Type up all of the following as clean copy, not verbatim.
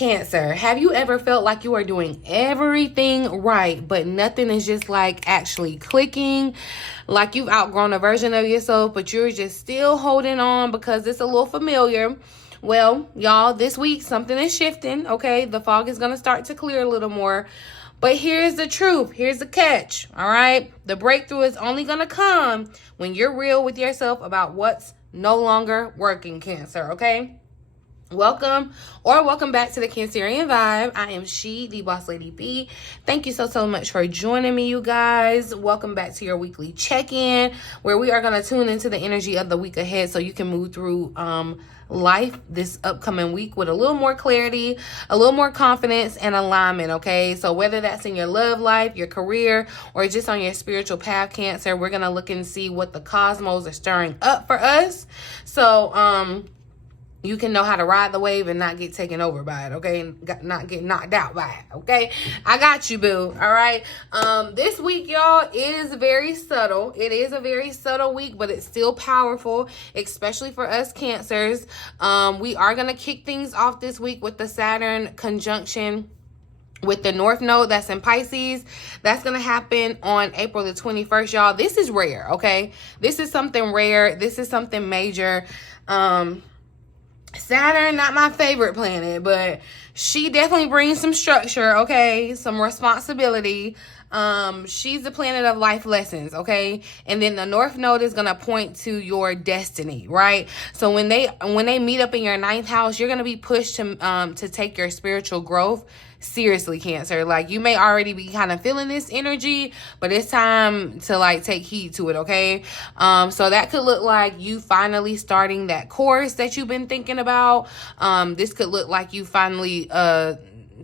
Cancer, have you ever felt like you are doing everything right, but nothing is just like actually clicking? Like you've outgrown a version of yourself, but you're just still holding on because it's a little familiar. Well, y'all, this week something is shifting, okay? The fog is going to start to clear a little more. But here's the truth. Here's the catch, all right? The breakthrough is only going to come when you're real with yourself about what's no longer working, Cancer, okay? Welcome back to the Cancerian Vibe. I am she, the boss lady B. Thank you so much for joining me, you guys. Welcome back to your weekly check-in, where we are going to tune into the energy of the week ahead so you can move through life this upcoming week with a little more clarity, a little more confidence and alignment, okay? So whether that's in your love life, your career, or just on your spiritual path, Cancer, we're going to look and see what the cosmos are stirring up for us. So, you can know how to ride the wave and not get taken over by it, okay? Not get knocked out by it, okay? I got you, boo, all right? This week, y'all, is very subtle. It is a very subtle week, but it's still powerful, especially for us Cancers. We are going to kick things off this week with the Saturn conjunction with the North Node that's in Pisces. That's going to happen on April the 21st, y'all. This is rare, okay? This is something rare. This is something major. Saturn, not my favorite planet, but she definitely brings some structure, okay? Some responsibility. She's the planet of life lessons, okay? And then the North Node is going to point to your destiny, right? So when they meet up in your 9th house, you're going to be pushed to take your spiritual growth seriously, Cancer. Like, you may already be kind of feeling this energy, but it's time to like take heed to it, okay? So that could look like you finally starting that course that you've been thinking about. This could look like you finally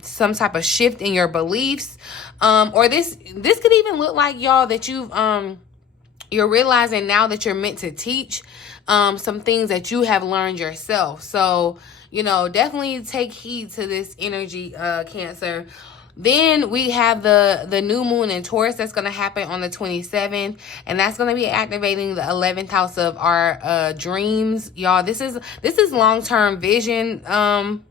some type of shift in your beliefs, or this could even look like, y'all, that you're realizing now that you're meant to teach some things that you have learned yourself. So, you know, definitely take heed to this energy, Cancer. Then we have the new moon in Taurus that's going to happen on the 27th, and that's going to be activating the 11th house of our dreams, y'all. This is long-term vision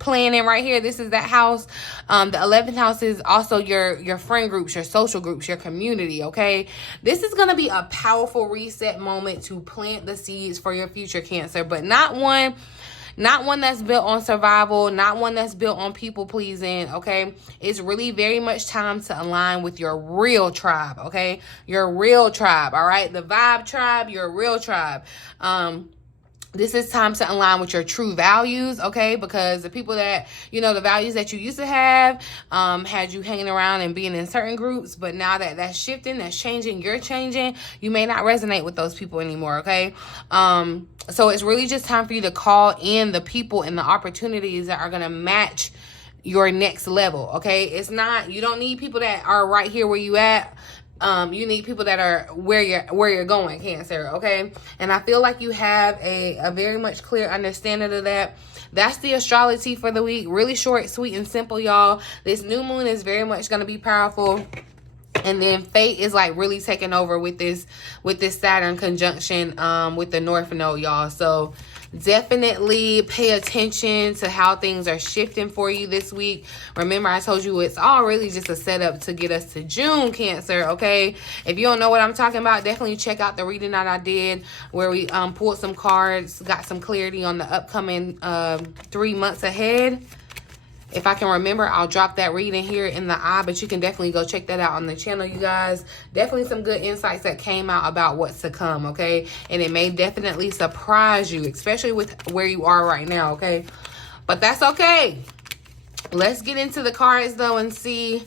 planning right here. This is that house. The 11th house is also your friend groups, your social groups, your community, okay? This is going to be a powerful reset moment to plant the seeds for your future, Cancer, but not one that's built on survival, not one that's built on people pleasing, okay? It's really very much time to align with your real tribe, okay? Your real tribe, all right? The vibe tribe, your real tribe. This is time to align with your true values, okay? Because the people that, you know, the values that you used to have had you hanging around and being in certain groups, but now that that's shifting, that's changing, you're changing, you may not resonate with those people anymore, okay? So it's really just time for you to call in the people and the opportunities that are going to match your next level, okay? It's not, you don't need people that are right here where you at. You need people that are where you're going, Cancer, okay? And I feel like you have a very much clear understanding of that. That's the astrology for the week. Really short, sweet, and simple, y'all. This new moon is very much going to be powerful. And then fate is like really taking over with this Saturn conjunction with the North Node, y'all. So definitely pay attention to how things are shifting for you this week. Remember, I told you it's all really just a setup to get us to June, Cancer, okay? If you don't know what I'm talking about, definitely check out the reading that I did where we pulled some cards, got some clarity on the upcoming 3 months ahead. If I can remember, I'll drop that reading here in the eye, but you can definitely go check that out on the channel, you guys. Definitely some good insights that came out about what's to come, okay? And it may definitely surprise you, especially with where you are right now, okay? But that's okay. Let's get into the cards, though, and see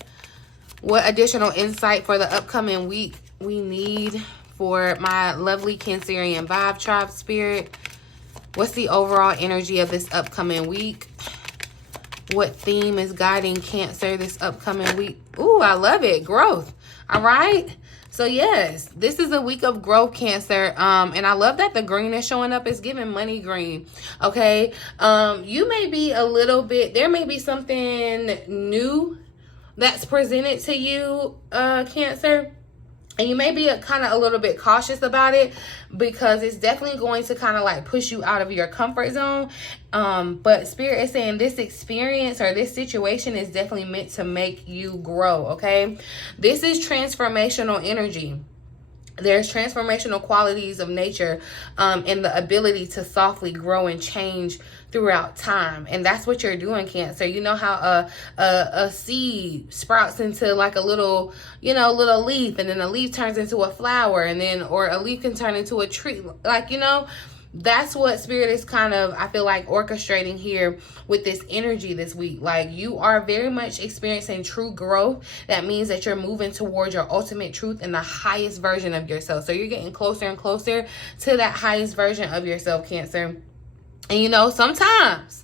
what additional insight for the upcoming week we need for my lovely Cancerian Vibe Tribe Spirit. What's the overall energy of this upcoming week? What theme is guiding Cancer this upcoming week? Ooh, I love it. Growth. All right. So yes, this is a week of growth, Cancer. And I love that the green is showing up. It's giving money green. Okay. You may be a little bit, there may be something new that's presented to you, Cancer. And you may be kind of a little bit cautious about it because it's definitely going to kind of like push you out of your comfort zone. But Spirit is saying this experience or this situation is definitely meant to make you grow, okay? This is transformational energy. There's transformational qualities of nature and the ability to softly grow and change throughout time. And that's what you're doing, Cancer. You know how a seed sprouts into like a little, you know, little leaf, and then a leaf turns into a flower, and then, or a leaf can turn into a tree. Like, you know, that's what Spirit is kind of, I feel like, orchestrating here with this energy this week. Like, you are very much experiencing true growth. That means that you're moving towards your ultimate truth and the highest version of yourself. So you're getting closer and closer to that highest version of yourself, Cancer. And, you know, sometimes,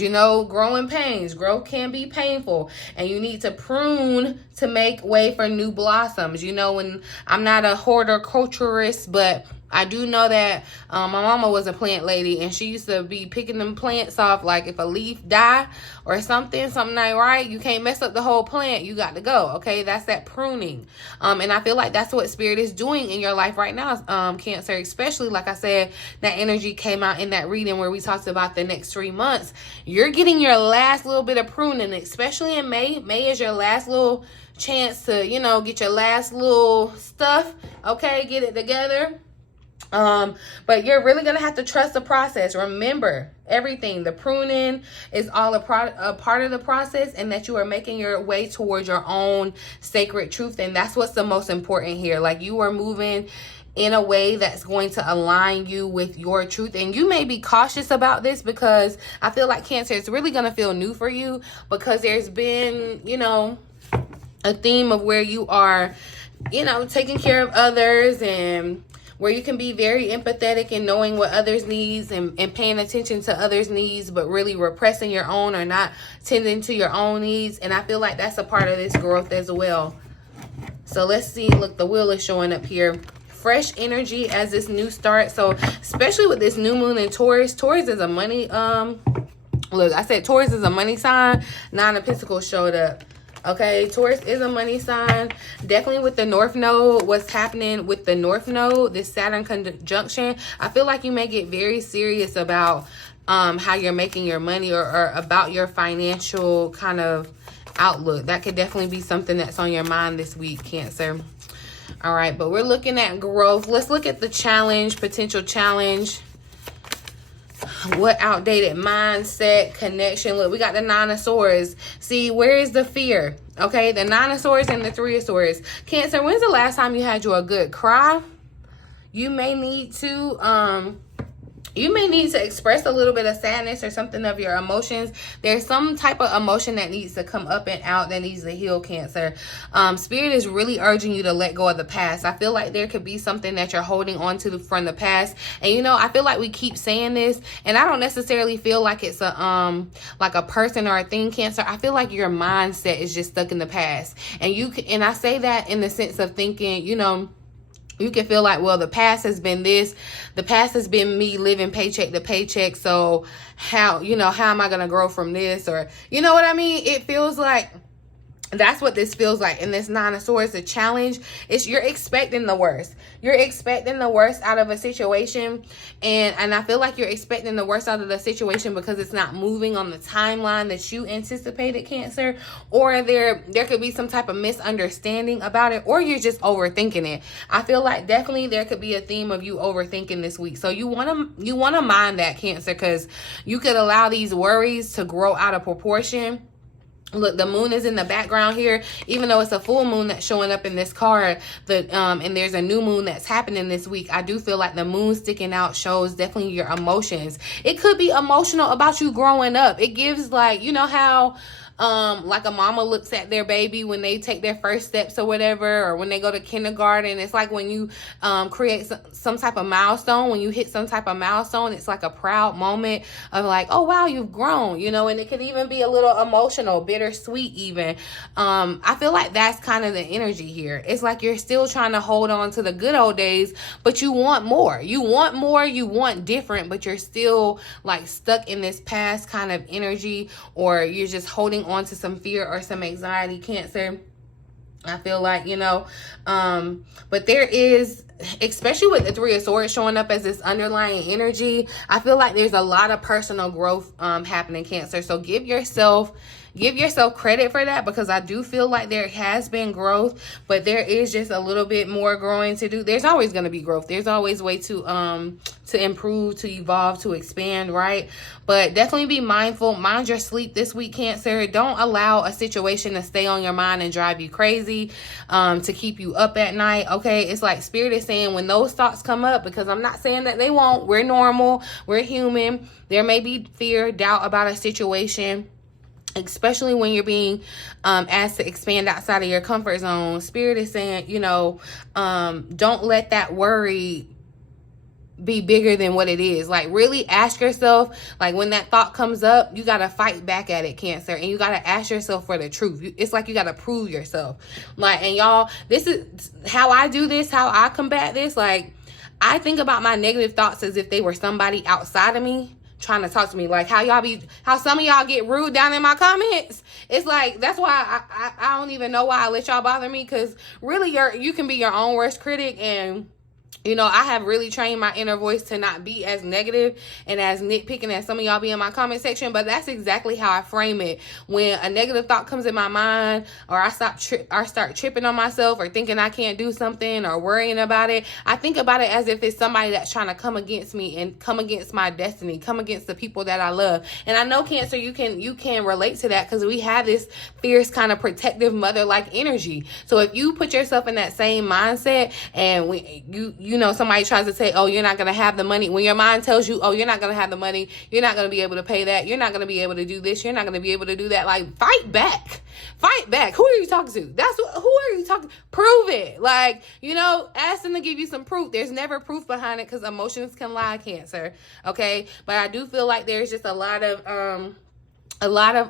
you know, growing pains. Growth can be painful, and you need to prune to make way for new blossoms. You know, when I'm not a horticulturist, but I do know that my mama was a plant lady, and she used to be picking them plants off. Like, if a leaf die or something ain't right, you can't mess up the whole plant. You got to go, okay? That's that pruning. And I feel like that's what Spirit is doing in your life right now, Cancer. Especially, like I said, that energy came out in that reading where we talked about the next 3 months. You're getting your last little bit of pruning, especially in May. May is your last little chance to, you know, get your last little stuff, okay? Get it together. But you're really going to have to trust the process. Remember, everything, the pruning is all a part of the process, and that you are making your way towards your own sacred truth. And that's what's the most important here. Like, you are moving in a way that's going to align you with your truth. And you may be cautious about this because I feel like, Cancer, it's really going to feel new for you, because there's been, you know, a theme of where you are, you know, taking care of others, and where you can be very empathetic and knowing what others needs, and paying attention to others' needs, but really repressing your own or not tending to your own needs. And I feel like that's a part of this growth as well. So let's see. Look, the wheel is showing up here. Fresh energy as this new start. So especially with this new moon in Taurus. Taurus is a money, look, I said Taurus is a money sign. Nine of Pentacles showed up. Okay, Taurus is a money sign. Definitely with the North Node, what's happening with the North Node, this Saturn conjunction, I feel like you may get very serious about how you're making your money, or about your financial kind of outlook. That could definitely be something that's on your mind this week, Cancer. All right, but we're looking at growth. Let's look at the challenge, potential challenge. What outdated mindset, connection? Look, we got the Nine of Swords. See, where is the fear? Okay, the Nine of Swords and the Three of Swords. Cancer, when's the last time you had you a good cry? You may need to express a little bit of sadness or something of your emotions. There's some type of emotion that needs to come up and out, that needs to heal, Cancer. Spirit is really urging you to let go of the past. I feel like there could be something that you're holding on to from the past. And, you know, I feel like we keep saying this, and I don't necessarily feel like it's like a person or a thing, Cancer. I feel like your mindset is just stuck in the past. And I say that in the sense of thinking, you know, you can feel like, well, the past has been this. The past has been me living paycheck to paycheck. So how am I going to grow from this? Or, you know what I mean? It feels like that's what this feels like. In this Nine of Swords, the challenge is you're expecting the worst. You're expecting the worst out of a situation. And I feel like you're expecting the worst out of the situation because it's not moving on the timeline that you anticipated, Cancer. Or there could be some type of misunderstanding about it, or you're just overthinking it. I feel like definitely there could be a theme of you overthinking this week. So you want to mind that, Cancer, because you could allow these worries to grow out of proportion. Look, the moon is in the background here, even though it's a full moon that's showing up in this card. And there's a new moon that's happening this week. I do feel like the moon sticking out shows definitely your emotions. It could be emotional about you growing up. It gives, like, you know how like a mama looks at their baby when they take their first steps or whatever, or when they go to kindergarten. It's like when you create some type of milestone, when you hit some type of milestone, it's like a proud moment of like, oh wow, you've grown, you know. And it could even be a little emotional, bittersweet even. I feel like that's kind of the energy here. It's like you're still trying to hold on to the good old days, but you want more. You want different, but you're still like stuck in this past kind of energy, or you're just holding on to some fear or some anxiety, Cancer. I feel like, you know, but there is, especially with the Three of Swords showing up as this underlying energy, I feel like there's a lot of personal growth happening, Cancer. So give yourself credit for that, because I do feel like there has been growth, but there is just a little bit more growing to do. There's always going to be growth. There's always way to improve, to evolve, to expand, right? But definitely be mindful. Mind your sleep this week, Cancer. Don't allow a situation to stay on your mind and drive you crazy, to keep you up at night, okay? It's like Spirit is saying when those thoughts come up, because I'm not saying that they won't. We're normal. We're human. There may be fear, doubt about a situation, especially when you're being asked to expand outside of your comfort zone. Spirit is saying, you know, don't let that worry be bigger than what it is. Like, really ask yourself, like, when that thought comes up, you got to fight back at it, Cancer, and you got to ask yourself for the truth. It's like you got to prove yourself. Like, and y'all, this is how I do this, how I combat this. Like, I think about my negative thoughts as if they were somebody outside of me trying to talk to me. Like how some of y'all get rude down in my comments. It's like, that's why I don't even know why I let y'all bother me, because really you can be your own worst critic. And you know, I have really trained my inner voice to not be as negative and as nitpicking as some of y'all be in my comment section. But that's exactly how I frame it. When a negative thought comes in my mind, or I start tripping on myself, or thinking I can't do something, or worrying about it, I think about it as if it's somebody that's trying to come against me and come against my destiny, come against the people that I love. And I know, Cancer, you can relate to that, because we have this fierce kind of protective mother-like energy. So if you put yourself in that same mindset, and you know, somebody tries to say, oh, you're not going to have the money. When your mind tells you, oh, you're not going to have the money, you're not going to be able to pay that, you're not going to be able to do this, you're not going to be able to do that. Like, fight back. Fight back. Who are you talking to? Who are you talking to? Prove it. Like, you know, ask them to give you some proof. There's never proof behind it, because emotions can lie, Cancer. Okay. But I do feel like there's just a lot of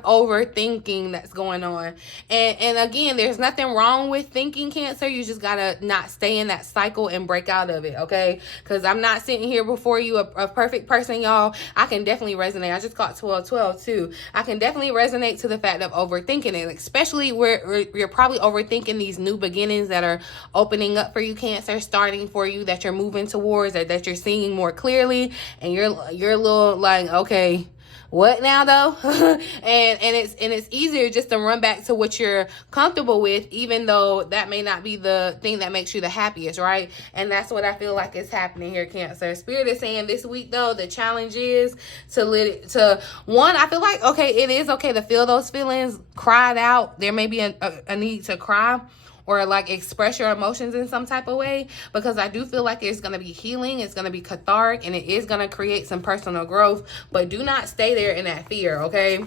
overthinking that's going on. And again, there's nothing wrong with thinking, Cancer. You just gotta not stay in that cycle and break out of it, okay? Because I'm not sitting here before you a perfect person, y'all. I can definitely resonate. I just got 12-12 too. I can definitely resonate to the fact of overthinking it, especially where you're probably overthinking these new beginnings that are opening up for you, Cancer, starting for you, that you're moving towards, or that you're seeing more clearly, and you're a little like, okay, what now though? and it's easier just to run back to what you're comfortable with, even though that may not be the thing that makes you the happiest, right? And that's what I feel like is happening here, Cancer. Spirit is saying this week though, the challenge is I feel like, okay, it is okay to feel those feelings, cry it out. There may be a need to cry, or like express your emotions in some type of way, because I do feel like it's going to be healing, it's going to be cathartic, and it is going to create some personal growth. But do not stay there in that fear, okay?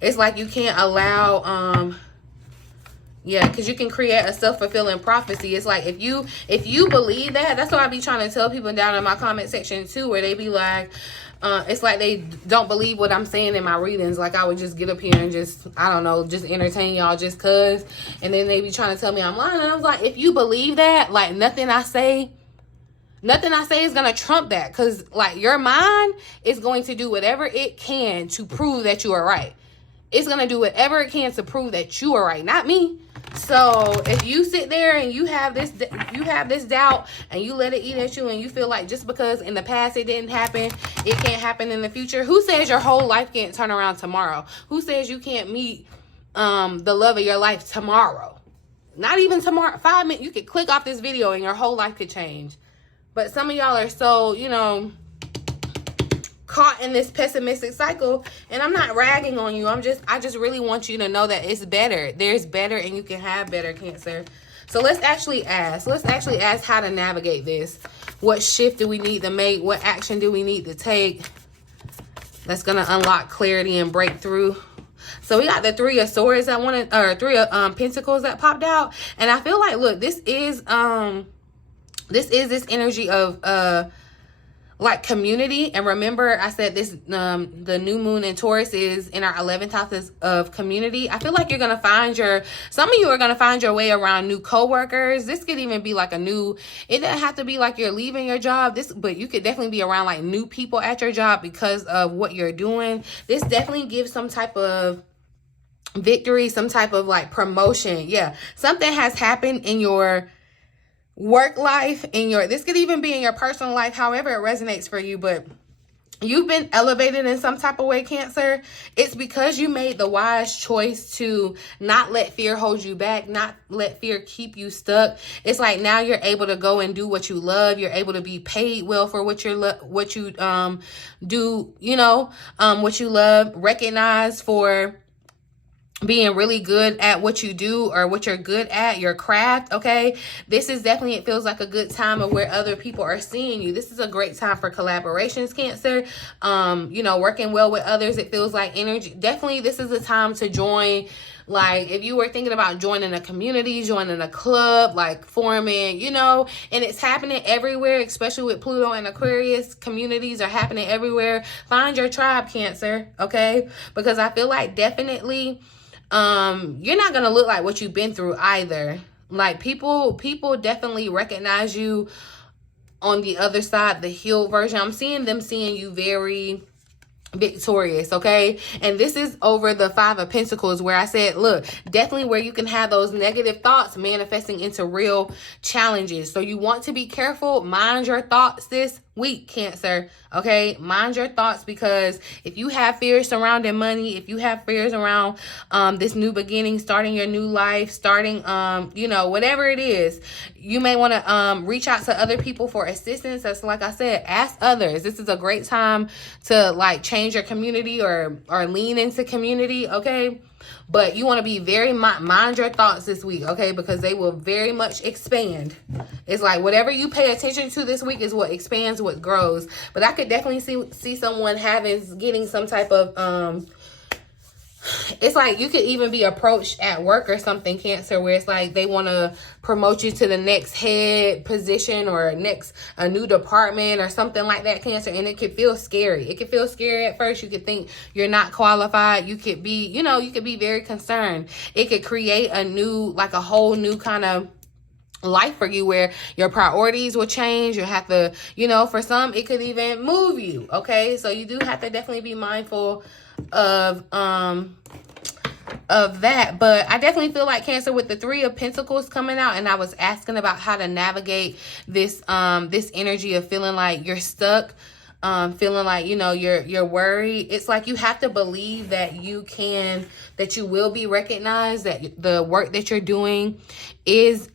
It's like you can't allow yeah, because you can create a self-fulfilling prophecy. It's like if you believe that, that's what I be trying to tell people down in my comment section too, where they be like, it's like they don't believe what I'm saying in my readings. Like, I would just get up here and just, I don't know, just entertain y'all just cause. And then they be trying to tell me I'm lying. And I was like, if you believe that, like, nothing I say is going to trump that. Because, like, your mind is going to do whatever it can to prove that you are right. It's going to do whatever it can to prove that you are right, not me. So if you sit there and you have this doubt, and you let it eat at you, and you feel like just because in the past it didn't happen, it can't happen in the future. Who says your whole life can't turn around tomorrow? Who says you can't meet the love of your life tomorrow? Not even tomorrow. 5 minutes, you could click off this video and your whole life could change. But some of y'all are so, you know, caught in this pessimistic cycle, and I'm not ragging on you. I just really want you to know that it's better. There's better, and you can have better, Cancer. So let's actually ask how to navigate this. What shift do we need to make? What action do we need to take that's going to unlock clarity and breakthrough? So we got the Three of Swords Three of Pentacles that popped out, and I feel like, look, this is this energy of like community. And remember, I said this, the new moon in Taurus is in our 11th house of community. I feel like some of you are going to find your way around new coworkers. This could even be like it doesn't have to be like you're leaving your job, but you could definitely be around like new people at your job because of what you're doing. This definitely gives some type of victory, some type of like promotion. Yeah, something has happened in your work life, this could even be in your personal life, however it resonates for you, but you've been elevated in some type of way, Cancer. It's because you made the wise choice to not let fear hold you back, not let fear keep you stuck. It's like now you're able to go and do what you love. You're able to be paid well for what you do, what you love, recognized for being really good at what you do or what you're good at, your craft, okay? This is definitely, it feels like a good time of where other people are seeing you. This is a great time for collaborations, Cancer. Working well with others. It feels like energy. Definitely, this is a time to join. Like, if you were thinking about joining a community, joining a club, like forming, and it's happening everywhere, especially with Pluto and Aquarius. Communities are happening everywhere. Find your tribe, Cancer, okay? Because I feel like definitely you're not going to look like what you've been through either. Like, people definitely recognize you on the other side, the healed version. I'm seeing them seeing you very victorious, okay? And this is over the Five of Pentacles, where I said, look, definitely where you can have those negative thoughts manifesting into real challenges. So you want to be careful. Mind your thoughts this week, Cancer, okay? Mind your thoughts, because if you have fears surrounding money, if you have fears around this new beginning, starting your new life, starting whatever it is, you may want to reach out to other people for assistance. That's, like I said, ask others. This is a great time to like change your community or lean into community, okay? But you want to be very mind your thoughts this week, okay? Because they will very much expand. It's like whatever you pay attention to this week is what expands, what grows. But I could definitely see someone getting some type of it's like you could even be approached at work or something, Cancer, where it's like they want to promote you to the next head position or a new department or something like that, Cancer. And it could feel scary. It could feel scary at first. You could think you're not qualified. You could be, you could be very concerned. It could create a whole new kind of life for you, where your priorities will change. You have to, for some, it could even move you, okay? So you do have to definitely be mindful of that. But I definitely feel like, Cancer, with the Three of Pentacles coming out, and I was asking about how to navigate this this energy of feeling like you're stuck, feeling like you're worried. It's like you have to believe that you will be recognized, that the work that you're doing has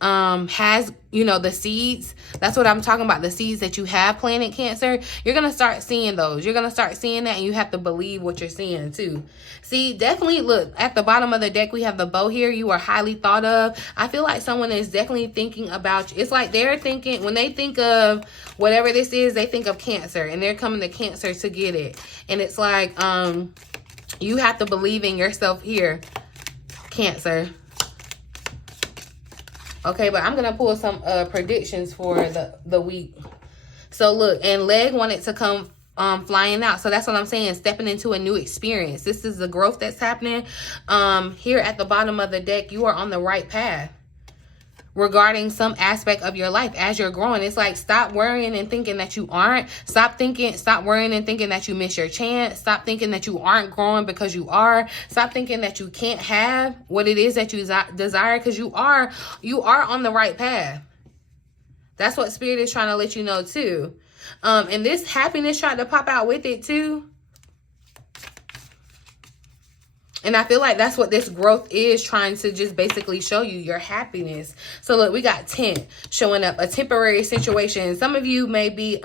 the seeds. That's what I'm talking about, the seeds that you have planted, Cancer. You're gonna start seeing those. You're gonna start seeing that, and you have to believe what you're seeing too. See, definitely look at the bottom of the deck. We have the bow here. You are highly thought of. I feel like someone is definitely thinking about you. It's like they're thinking, when they think of whatever this is, they think of Cancer, and they're coming to Cancer to get it. And it's like you have to believe in yourself here, Cancer. Okay, but I'm going to pull some predictions for the week. So look, and leg wanted to come flying out. So that's what I'm saying, stepping into a new experience. This is the growth that's happening. Here at the bottom of the deck, you are on the right path regarding some aspect of your life as you're growing. It's like, stop worrying and thinking that you aren't. Stop worrying and thinking that you miss your chance. Stop thinking that you aren't growing, because you are. Stop thinking that you can't have what it is that you desire, because you are on the right path. That's what Spirit is trying to let you know too. And this happiness tried to pop out with it too. And I feel like that's what this growth is trying to just basically show you, your happiness. So look, we got 10 showing up, a temporary situation. Some of you may be,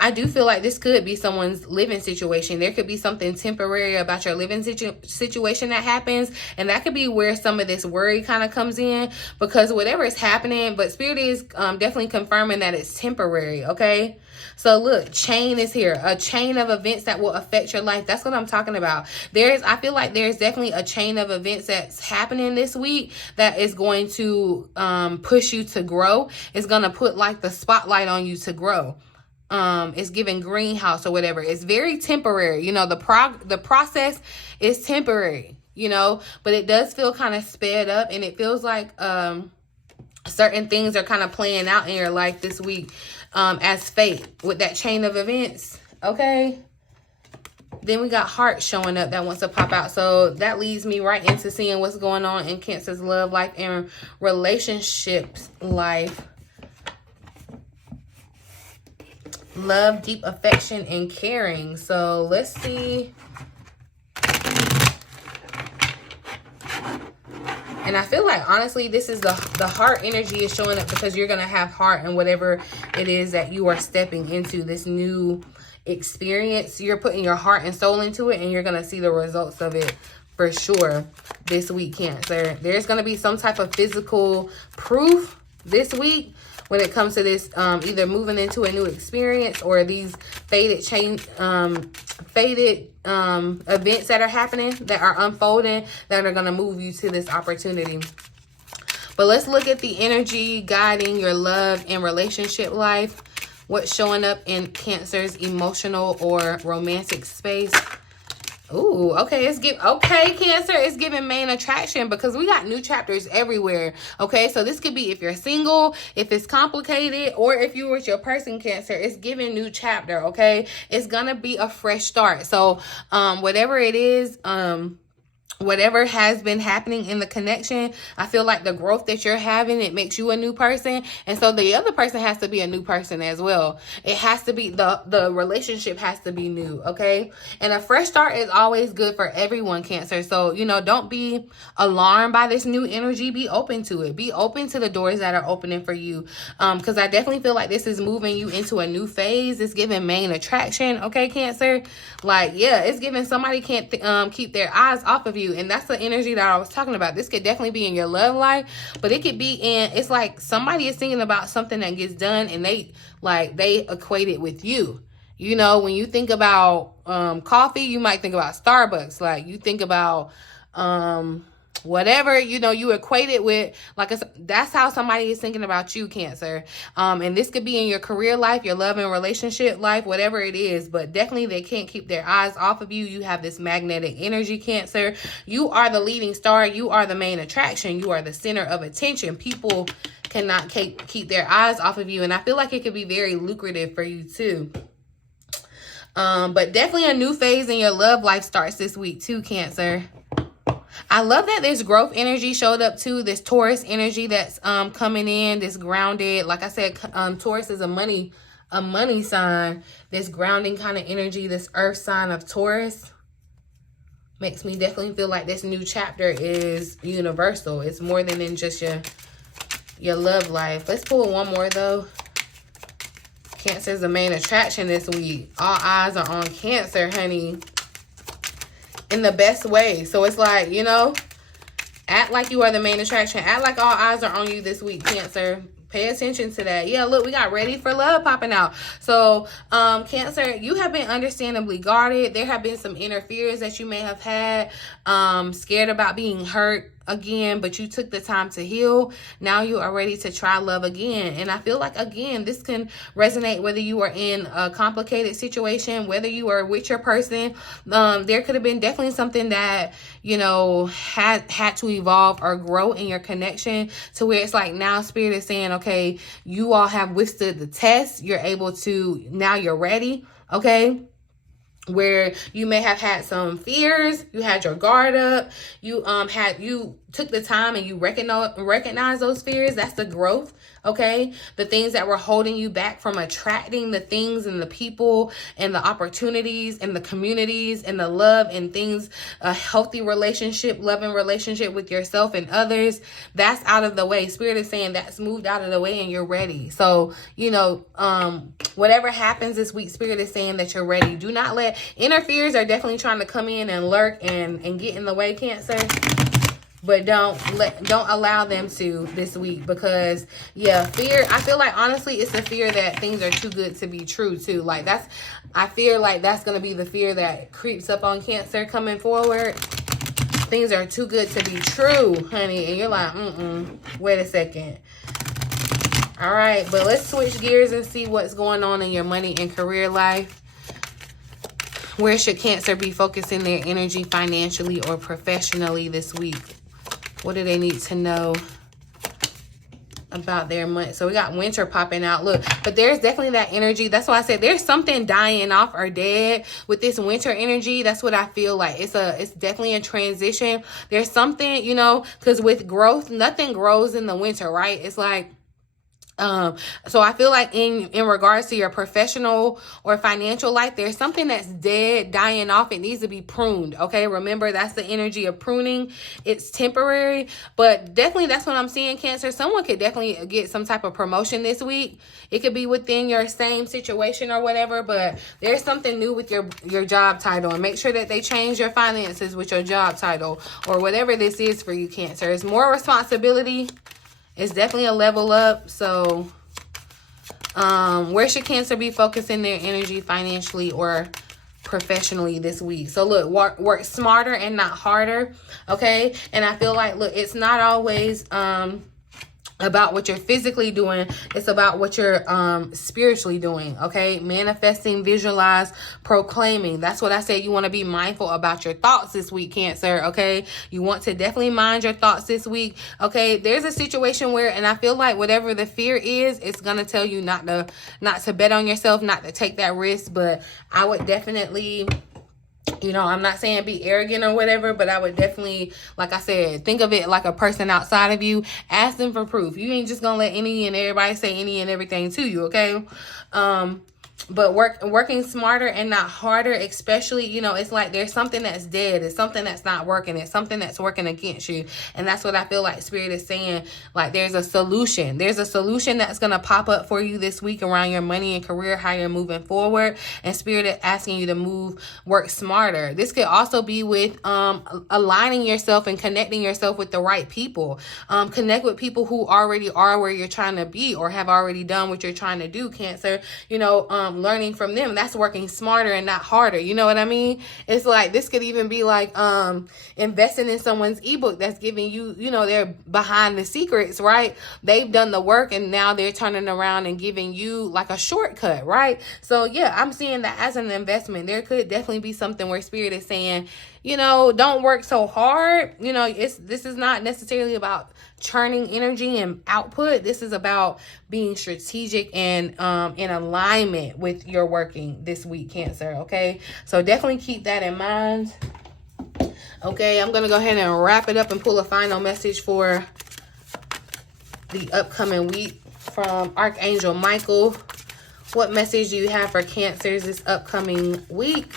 I do feel like this could be someone's living situation. There could be something temporary about your living situation that happens. And that could be where some of this worry kind of comes in, because whatever is happening, but Spirit is definitely confirming that it's temporary, okay? So look, chain is here, a chain of events that will affect your life. That's what I'm talking about. I feel like there's definitely a chain of events that's happening this week that is going to push you to grow. It's going to put like the spotlight on you to grow. It's giving greenhouse or whatever. It's very temporary. The process is temporary, but it does feel kind of sped up, and it feels like certain things are kind of playing out in your life this week as fate with that chain of events, okay? Then we got heart showing up that wants to pop out. So that leads me right into seeing what's going on in Cancer's love life and relationships life. Love, deep affection, and caring. So let's see. And I feel like, honestly, this is the heart energy is showing up because you're going to have heart in whatever it is that you are stepping into, this new experience. You're putting your heart and soul into it, and you're going to see the results of it for sure this week, Cancer. There's going to be some type of physical proof this week when it comes to this, either moving into a new experience or these faded events that are happening, that are unfolding, that are going to move you to this opportunity. But let's look at the energy guiding your love and relationship life. What's showing up in Cancer's emotional or romantic space. Ooh, okay, Cancer, it's giving main attraction because we got new chapters everywhere. Okay, so this could be if you're single, if it's complicated, or if you were with your person, Cancer, it's giving new chapter. Okay, it's gonna be a fresh start. So whatever it is, whatever has been happening in the connection, I feel like the growth that you're having, it makes you a new person. And so the other person has to be a new person as well. It has to be, the relationship has to be new, okay? And a fresh start is always good for everyone, Cancer. So, you know, don't be alarmed by this new energy. Be open to it. Be open to the doors that are opening for you. Because I definitely feel like this is moving you into a new phase. It's giving main attraction, okay, Cancer? Like, yeah, it's giving somebody can't keep their eyes off of you. And that's the energy that I was talking about. This could definitely be in your love life, but it could be in, it's like somebody is thinking about something that gets done and they equate it with you. You know, when you think about coffee, you might think about Starbucks. Like you think about whatever, you know, you equate it with, like, that's how somebody is thinking about you, Cancer. And this could be in your career life, your love and relationship life, whatever it is, but definitely they can't keep their eyes off of you. You have this magnetic energy, Cancer. You are the leading star. You are the main attraction. You are the center of attention. People cannot keep their eyes off of you. And I feel like it could be very lucrative for you too. But definitely a new phase in your love life starts this week too, Cancer. I love that this growth energy showed up too. This Taurus energy that's coming in, this grounded. Like I said, Taurus is a money sign. This grounding kind of energy, this earth sign of Taurus, makes me definitely feel like this new chapter is universal. It's more than just your love life. Let's pull one more though. Cancer is the main attraction this week. All eyes are on Cancer, honey. In the best way. So it's like, you know, act like you are the main attraction. Act like all eyes are on you this week, Cancer. Pay attention to that. Yeah, look, we got ready for love popping out. So, Cancer, you have been understandably guarded. There have been some inner fears that you may have had, scared about being hurt again, but you took the time to heal. Now you are ready to try love again. And I feel like, again, this can resonate whether you are in a complicated situation, whether you are with your person. There could have been definitely something that, you know, had to evolve or grow in your connection to where it's like now Spirit is saying, okay, you all have withstood the test. You're able to, now you're ready, okay? Where you may have had some fears, you had your guard up, you took the time and you recognize those fears. That's the growth, okay? The things that were holding you back from attracting the things and the people and the opportunities and the communities and the love and things, a healthy relationship, loving relationship with yourself and others, that's out of the way. Spirit is saying that's moved out of the way and you're ready. So, you know, whatever happens this week, Spirit is saying that you're ready. Do not let, inner fears are definitely trying to come in and lurk and get in the way, Cancer. But don't allow them to this week because, yeah, fear, I feel like, honestly, it's a fear that things are too good to be true, too. Like, I feel like that's going to be the fear that creeps up on Cancer coming forward. Things are too good to be true, honey. And you're like, wait a second. All right, but let's switch gears and see what's going on in your money and career life. Where should Cancer be focusing their energy financially or professionally this week? What do they need to know? about their month. So we got winter popping out. Look, but there's definitely that energy. That's why I said there's something dying off or dead with this winter energy. That's what I feel like. It's definitely a transition. There's something, you know, because with growth, nothing grows in the winter, right? It's like, so I feel like in regards to your professional or financial life, there's something that's dead, dying off. It needs to be pruned. Okay. Remember, that's the energy of pruning. It's temporary, but definitely that's what I'm seeing, Cancer. Someone could definitely get some type of promotion this week. It could be within your same situation or whatever, but there's something new with your job title, and make sure that they change your finances with your job title or whatever this is for you, Cancer. It's more responsibility. It's definitely a level up. So where should Cancer be focusing their energy financially or professionally this week? So look, work smarter and not harder. Okay. And I feel like, look, it's not always about what you're physically doing. It's about what you're spiritually doing. Okay. Manifesting, visualize, proclaiming. That's what I said. You want to be mindful about your thoughts this week, Cancer. Okay. You want to definitely mind your thoughts this week. Okay. There's a situation where, and I feel like whatever the fear is, it's going to tell you not to bet on yourself, not to take that risk. But I would definitely, you know, I'm not saying be arrogant or whatever, but I would definitely, like I said, think of it like a person outside of you. Ask them for proof. You ain't just gonna let any and everybody say any and everything to you, okay? But working smarter and not harder, especially, you know, it's like there's something that's dead. It's something that's not working. It's something that's working against you. And that's what I feel like Spirit is saying. Like there's a solution. There's a solution that's going to pop up for you this week around your money and career, how you're moving forward. And Spirit is asking you to work smarter. This could also be with aligning yourself and connecting yourself with the right people. Connect with people who already are where you're trying to be or have already done what you're trying to do, Cancer. You know, learning from them. That's working smarter and not harder. You know what I mean? It's like, this could even be like investing in someone's ebook that's giving you, you know, they're behind the secrets, right? They've done the work and now they're turning around and giving you like a shortcut, right? So yeah, I'm seeing that as an investment. There could definitely be something where Spirit is saying, you know, don't work so hard. You know, this is not necessarily about churning energy and output. This is about being strategic and in alignment with your working this week, Cancer. Okay, so definitely keep that in mind. Okay, I'm gonna go ahead and wrap it up and pull a final message for the upcoming week from Archangel Michael. What message do you have for Cancers this upcoming week?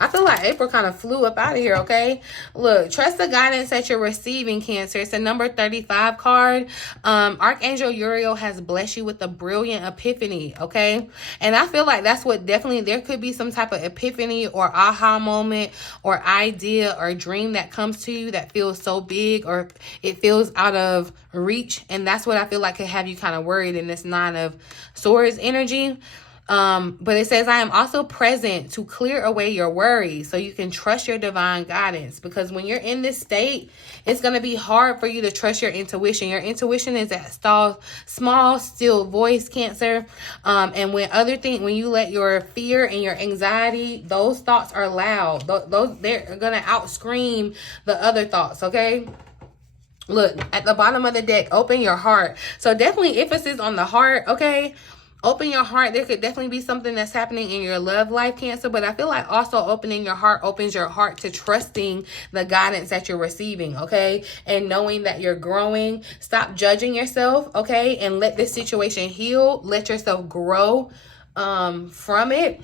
I feel like April kind of flew up out of here, okay? Look, trust the guidance that you're receiving, Cancer. It's a number 35 card. Archangel Uriel has blessed you with a brilliant epiphany, okay? And I feel like that's what definitely, there could be some type of epiphany or aha moment or idea or dream that comes to you that feels so big or it feels out of reach. And that's what I feel like could have you kind of worried in this Nine of Swords energy. But it says, I am also present to clear away your worries so you can trust your divine guidance. Because when you're in this state, it's going to be hard for you to trust your intuition. Your intuition is that small, still voice, Cancer. And when you let your fear and your anxiety, those thoughts are loud. They're going to outscream the other thoughts, okay? Look, at the bottom of the deck, open your heart. So definitely emphasis on the heart, okay? Open your heart. There could definitely be something that's happening in your love life, Cancer, but I feel like also opening your heart opens your heart to trusting the guidance that you're receiving, okay? And knowing that you're growing. Stop judging yourself, okay? And let this situation heal. Let yourself grow from it,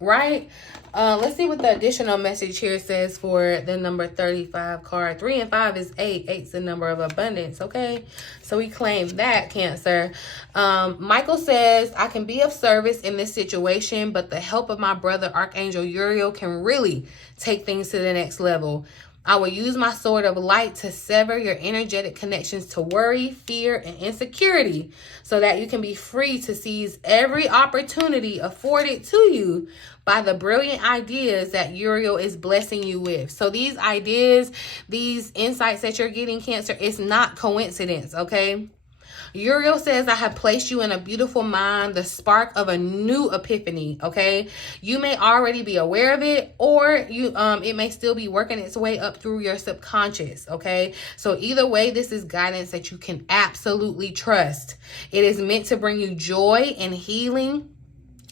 right? Let's see what the additional message here says for the number 35 card. 3 and 5 is 8. 8's the number of abundance, okay? So we claim that, Cancer. Michael says, I can be of service in this situation, but the help of my brother, Archangel Uriel, can really take things to the next level. I will use my sword of light to sever your energetic connections to worry, fear, and insecurity so that you can be free to seize every opportunity afforded to you by the brilliant ideas that Uriel is blessing you with. So these ideas, these insights that you're getting, Cancer, it's not coincidence, okay? Uriel says, I have placed you in a beautiful mind, the spark of a new epiphany, okay? You may already be aware of it, or it may still be working its way up through your subconscious, okay? So either way, this is guidance that you can absolutely trust. It is meant to bring you joy and healing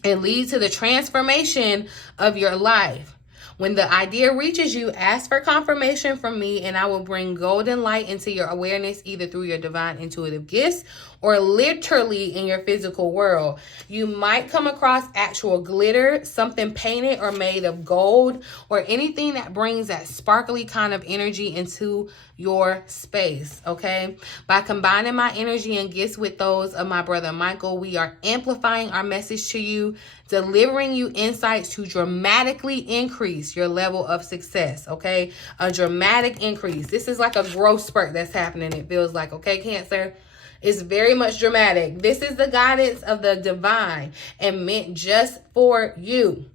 and lead to the transformation of your life. When the idea reaches you, ask for confirmation from me, and I will bring golden light into your awareness, either through your divine intuitive gifts or literally in your physical world. You might come across actual glitter, something painted or made of gold, or anything that brings that sparkly kind of energy into your space, okay? By combining my energy and gifts with those of my brother Michael, we are amplifying our message to you, delivering you insights to dramatically increase your level of success, okay? A dramatic increase. This is like a growth spurt that's happening, it feels like, okay, Cancer? It's very much dramatic. This is the guidance of the divine and meant just for you.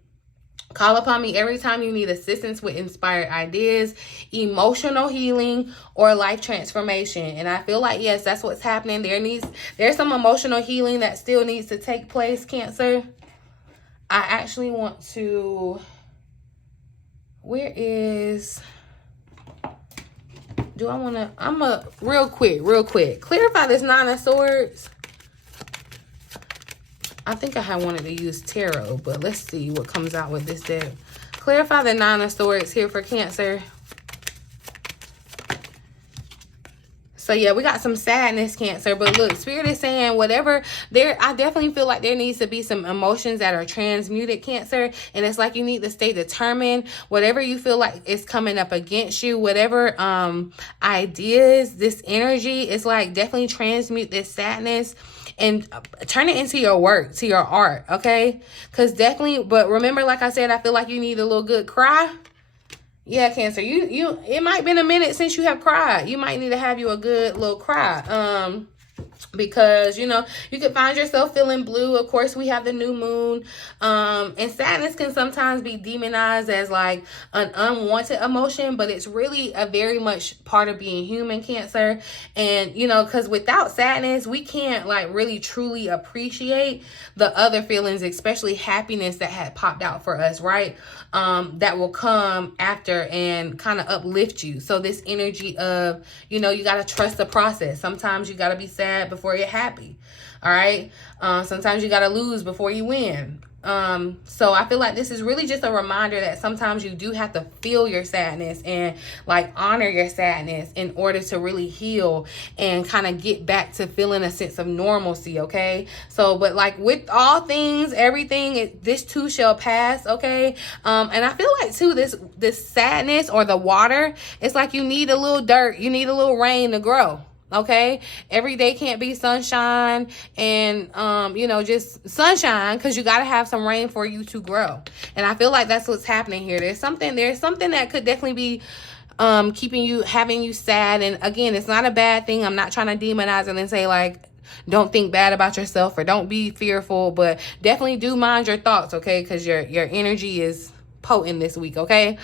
Call upon me every time you need assistance with inspired ideas, emotional healing, or life transformation. And I feel like, yes, that's what's happening. There's some emotional healing that still needs to take place, Cancer. I actually want to, real quick, clarify this Nine of Swords. I think I had wanted to use tarot, but let's see what comes out with this deck. Clarify the Nine of Swords here for Cancer. So yeah, we got some sadness, Cancer. But look, Spirit is saying whatever I definitely feel like there needs to be some emotions that are transmuted, Cancer. And it's like you need to stay determined. Whatever you feel like is coming up against you, whatever ideas, this energy, it's like definitely transmute this sadness and turn it into your work, to your art, okay? Because definitely, but remember, like I said, I feel like you need a little good cry. Yeah, Cancer, it might have been a minute since you have cried. You might need to have you a good little cry. Because, you could find yourself feeling blue. Of course, we have the new moon. And sadness can sometimes be demonized as like an unwanted emotion, but it's really a very much part of being human, Cancer. And, because without sadness, we can't like really truly appreciate the other feelings, especially happiness that had popped out for us, right? That will come after and kind of uplift you. So this energy of, you got to trust the process. Sometimes you got to be sad before you're happy. All right. Sometimes you got to lose before you win. So I feel like this is really just a reminder that sometimes you do have to feel your sadness and like honor your sadness in order to really heal and kind of get back to feeling a sense of normalcy. Okay. So, but like with all things, everything, this too shall pass. Okay. And I feel like too, this sadness or the water, it's like you need a little dirt, you need a little rain to grow. Okay, every day can't be sunshine and just sunshine, because you got to have some rain for you to grow. And I feel like that's what's happening here. There's something that could definitely be having you sad. And again, it's not a bad thing. I'm not trying to demonize it and say like don't think bad about yourself or don't be fearful, but definitely do mind your thoughts, okay? Because your energy is potent this week, okay?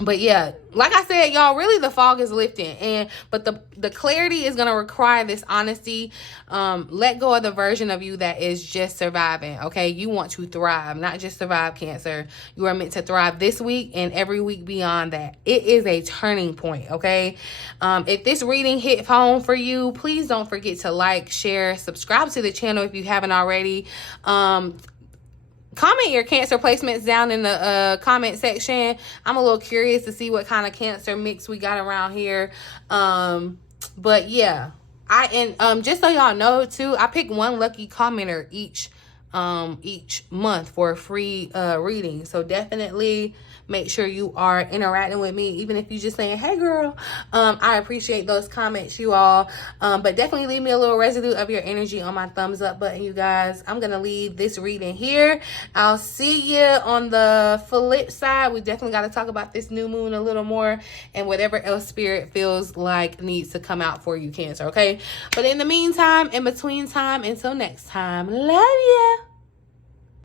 But yeah, like I said, y'all, really the fog is lifting, but the clarity is gonna require this honesty. Let go of the version of you that is just surviving. Okay, you want to thrive, not just survive, Cancer. You are meant to thrive this week and every week beyond that. It is a turning point. Okay, if this reading hit home for you, please don't forget to like, share, subscribe to the channel if you haven't already. Comment your Cancer placements down in the comment section. I'm a little curious to see what kind of Cancer mix we got around here. But yeah, just so y'all know too, I pick one lucky commenter each month for a free reading. So definitely make sure you are interacting with me, even if you're just saying, hey girl. I appreciate those comments, you all. But definitely leave me a little residue of your energy on my thumbs up button, you guys. I'm gonna leave this reading here. I'll see you on the flip side. We definitely got to talk about this new moon a little more and whatever else Spirit feels like needs to come out for you, Cancer, okay? But in the meantime, in between time, until next time, love ya.